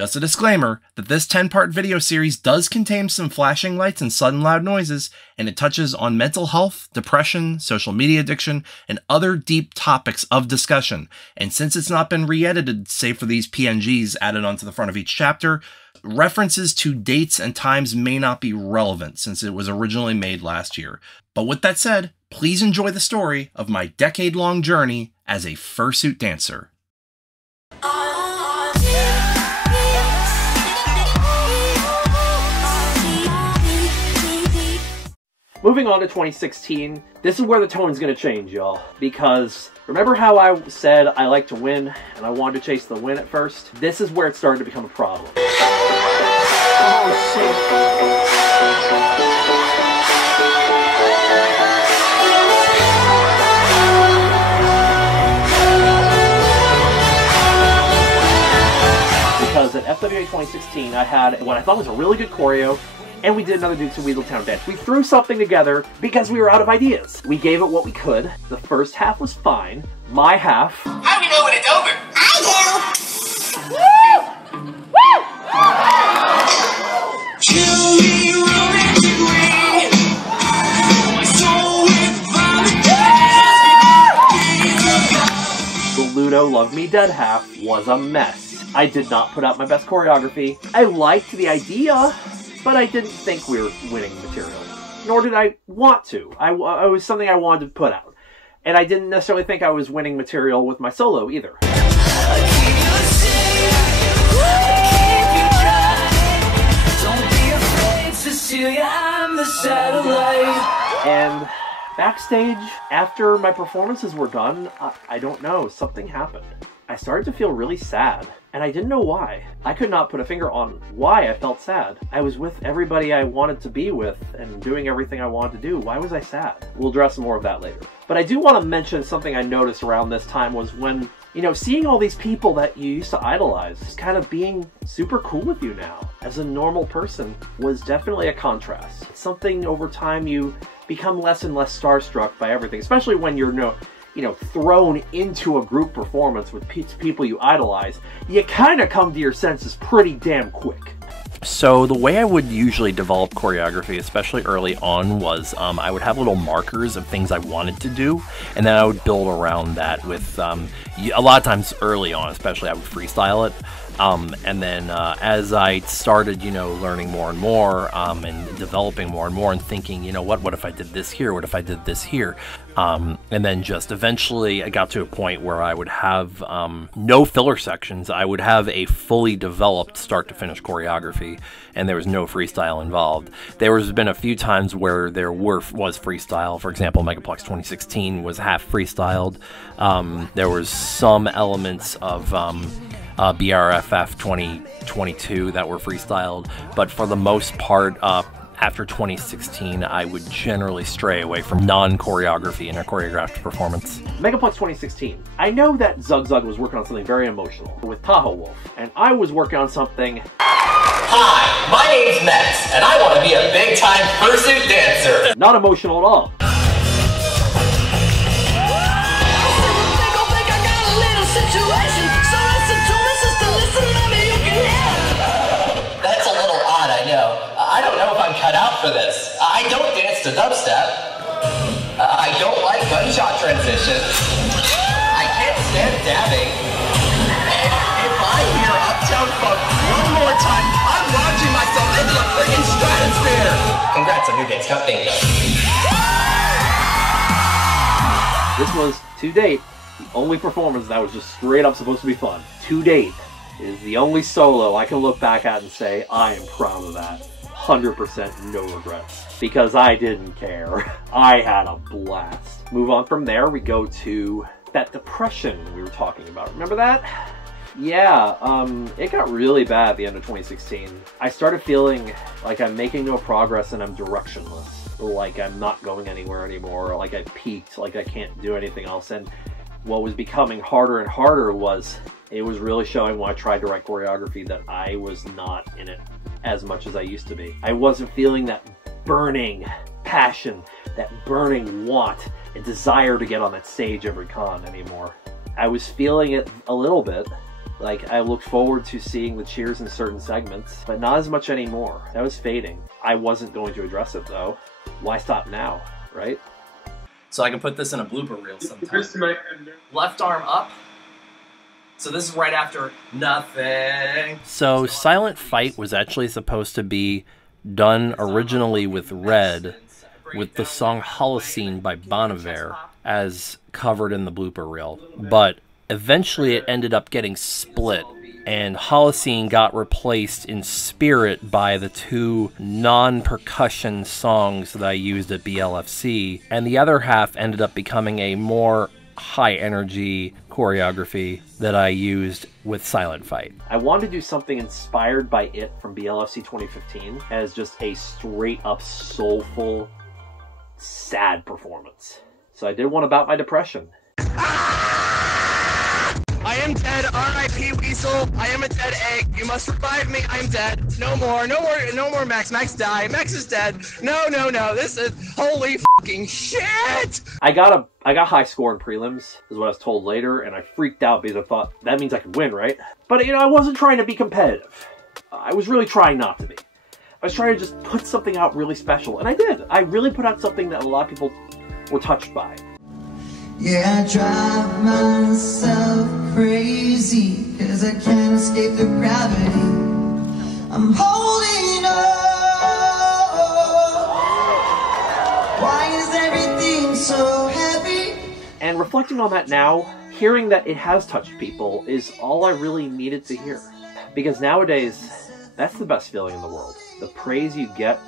Just a disclaimer that this 10-part video series does contain some flashing lights and sudden loud noises, and it touches on mental health, depression, social media addiction, and other deep topics of discussion. And since it's not been re-edited, save for these PNGs added onto the front of each chapter, references to dates and times may not be relevant since it was originally made last year. But with that said, please enjoy the story of my decade-long journey as a fursuit dancer. Moving on to 2016, this is where the tone's gonna change, y'all. Because remember how I said I like to win and I wanted to chase the win at first? This is where it started to become a problem. Oh shit. Because at FWA 2016, I had what I thought was a really good choreo, and we did another Dukes of Weaseltown dance. We threw something together because we were out of ideas. We gave it what we could. The first half was fine. My half... How do we know when it's over? I do! Woo! Kill me romantically. My soul with The Ludo Love Me Dead half was a mess. I did not put out my best choreography. I liked the idea, but I didn't think we were winning material. Nor did I want to. It was something I wanted to put out. And I didn't necessarily think I was winning material with my solo either. And backstage, after my performances were done, I don't know, something happened. I started to feel really sad, and I didn't know why. I could not put a finger on why I felt sad. I was with everybody I wanted to be with and doing everything I wanted to do. Why was I sad? We'll address more of that later. But I do want to mention something I noticed around this time was when, you know, seeing all these people that you used to idolize kind of being super cool with you now as a normal person was definitely a contrast. It's something over time you become less and less starstruck by everything, especially when you're thrown into a group performance with people you idolize. You kind of come to your senses pretty damn quick. So the way I would usually develop choreography, especially early on, was I would have little markers of things I wanted to do, and then I would build around that with, a lot of times early on especially, I would freestyle it. And then as I started, learning more and more and developing more and more and thinking, what if I did this here? What if I did this here? And then just eventually I got to a point where I would have no filler sections. I would have a fully developed start to finish choreography, and there was no freestyle involved. There has been a few times where there was freestyle. For example, Megaplex 2016 was half freestyled. There was some elements of BRFF 2022 that were freestyled, but for the most part, after 2016, I would generally stray away from non-choreography in a choreographed performance. Megaplex 2016. I know that Zug Zug was working on something very emotional with Tahoe Wolf, and I was working on something... Hi, my name's Max, and I want to be a big-time fursuit dancer! Not emotional at all. I don't know if I'm cut out for this. I don't dance to dubstep. I don't like gunshot transitions. I can't stand dabbing. And if I hear Uptown Funk one more time, I'm launching myself into the freaking stratosphere! Congrats on your Dance Cup bingo. This was, to date, the only performance that was just straight up supposed to be fun. To date, it is the only solo I can look back at and say, I am proud of that. 100% no regrets, because I didn't care. I had a blast. Move on from there, we go to that depression we were talking about. Remember that? Yeah, it got really bad at the end of 2016. I started feeling like I'm making no progress and I'm directionless. Like I'm not going anywhere anymore, like I peaked, like I can't do anything else. And what was becoming harder and harder was, it was really showing when I tried to write choreography that I was not in it as much as I used to be. I wasn't feeling that burning passion, that burning want and desire to get on that stage every con anymore. I was feeling it a little bit, Like, I looked forward to seeing the cheers in certain segments, but not as much anymore. That was fading. I wasn't going to address it, though. Why stop now, right? So I can put this in a blooper reel sometime. Left arm up. So this is right after nothing. So Silent Fight was actually supposed to be done originally with Red, with the song Holocene by Bon Iver as covered in the blooper reel. But eventually it ended up getting split, and Holocene got replaced in spirit by the two non-percussion songs that I used at BLFC, and the other half ended up becoming a more high-energy choreography that I used with Silent Fight. I wanted to do something inspired by it from BLFC 2015 as just a straight-up soulful, sad performance. So I did one about my depression. I am dead, R.I.P. Weasel. I am a dead egg. You must revive me. I'm dead. No more, no more, no more Max. Max died. Max is dead. No, no, no. This is holy fucking shit. I got high score in prelims, is what I was told later, and I freaked out because I thought that means I could win, right? But you know, I wasn't trying to be competitive. I was really trying not to be. I was trying to just put something out really special, and I did. I really put out something that a lot of people were touched by. Yeah, I drive myself crazy, 'cause I can't escape the gravity. I'm holding on. Why is everything so heavy? And reflecting on that now, hearing that it has touched people is all I really needed to hear. Because nowadays, that's the best feeling in the world. The praise you get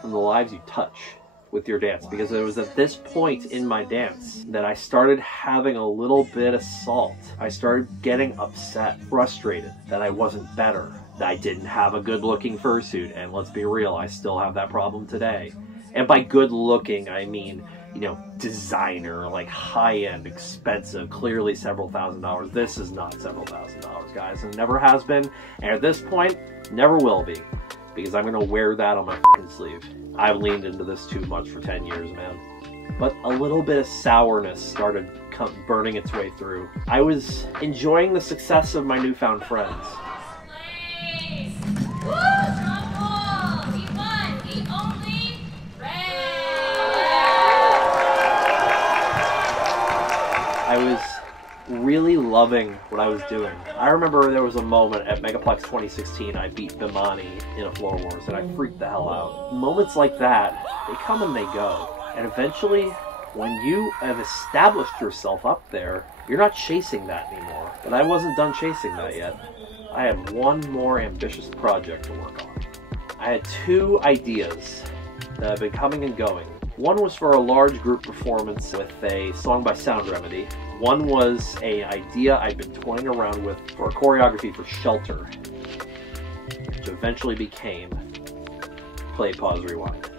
from the lives you touch with your dance, because it was at this point in my dance that I started having a little bit of salt. I started getting upset, frustrated that I wasn't better, that I didn't have a good-looking fursuit, and let's be real, I still have that problem today. And by good-looking, I mean, you know, designer, like high-end, expensive, clearly several $1,000s. This is not several $1,000s, guys, and never has been, and at this point, never will be, because I'm gonna wear that on my fucking sleeve. I've leaned into this too much for 10 years, man. But a little bit of sourness started burning its way through. I was enjoying the success of my newfound friends. Nice. Woo! Trouble! He won! He only I was really loving what I was doing. I remember there was a moment at Megaplex 2016 I beat Bimani in a Floor Wars and I freaked the hell out. Moments like that, they come and they go. And eventually, when you have established yourself up there, you're not chasing that anymore. But I wasn't done chasing that yet. I had one more ambitious project to work on. I had two ideas that have been coming and going. One was for a large group performance with a song by Sound Remedy. One was an idea I'd been toying around with for a choreography for Shelter, which eventually became Play, Pause, Rewind.